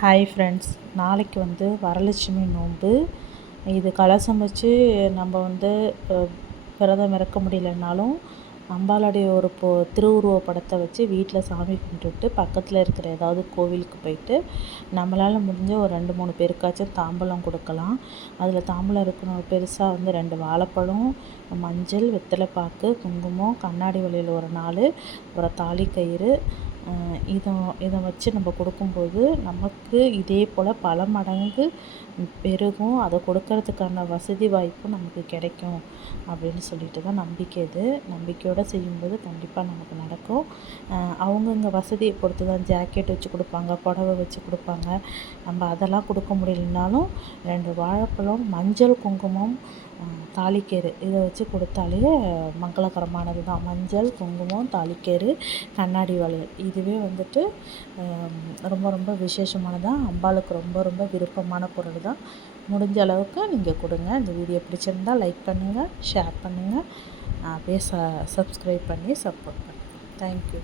Hi friends, நாளைக்கு வரலட்சுமி நோன்பு. இது கலசம் வச்சு நம்ம விரதம் இருக்க முடியலனாலும் அம்பாளுடைய ஒரு திருவுருவ படத்தை வச்சு வீட்டில் சாமி கும்பிட்டுட்டு பக்கத்தில் இருக்கிற ஏதாவது கோவிலுக்கு போயிட்டு நம்மளால் முடிஞ்ச ஒரு 2-3 பேருக்காச்சும் தாம்பூலம் கொடுக்கலாம். அதில் தாம்பூலம் இருக்கணும் பெருசாக 2 வாழைப்பழம், மஞ்சள், வெத்தலைப்பாக்கு, குங்குமம், கண்ணாடி வளையல் ஒரு 4, ஒரு தாலி கயிறு. இதை வச்சு நம்ம கொடுக்கும்போது நமக்கு இதே போல் பல மடங்கு பெருகும். அதை கொடுக்கறதுக்கான வசதி வாய்ப்பும் நமக்கு கிடைக்கும் அப்படின்னு சொல்லிட்டு தான் நம்பிக்கை. இது நம்பிக்கையோடு செய்யும்போது கண்டிப்பாக நமக்கு நடக்கும். அவங்கவுங்க வசதியை பொறுத்து தான் ஜாக்கெட் வச்சு கொடுப்பாங்க, புடவை வச்சு கொடுப்பாங்க. நம்ம அதெல்லாம் கொடுக்க முடியலனாலும் 2 வாழைப்பழம், மஞ்சள், குங்குமம், தாலிக்கயிறு இதை வச்சு கொடுத்தாலே மங்களகரமானது தான். மஞ்சள், குங்குமம், தாலிக்கயிறு, கண்ணாடி வளையல் இதுவே ரொம்ப ரொம்ப விசேஷமானதான். அம்பாளுக்கு ரொம்ப ரொம்ப விருப்பமான பொருள் தான். முடிஞ்ச அளவுக்கு நீங்கள் கொடுங்க. இந்த வீடியோ பிடிச்சிருந்தால் லைக் பண்ணுங்கள், ஷேர் பண்ணுங்கள், அப்படியே சப்ஸ்கிரைப் பண்ணி சப்போர்ட் பண்ணுங்கள். தேங்க்யூ.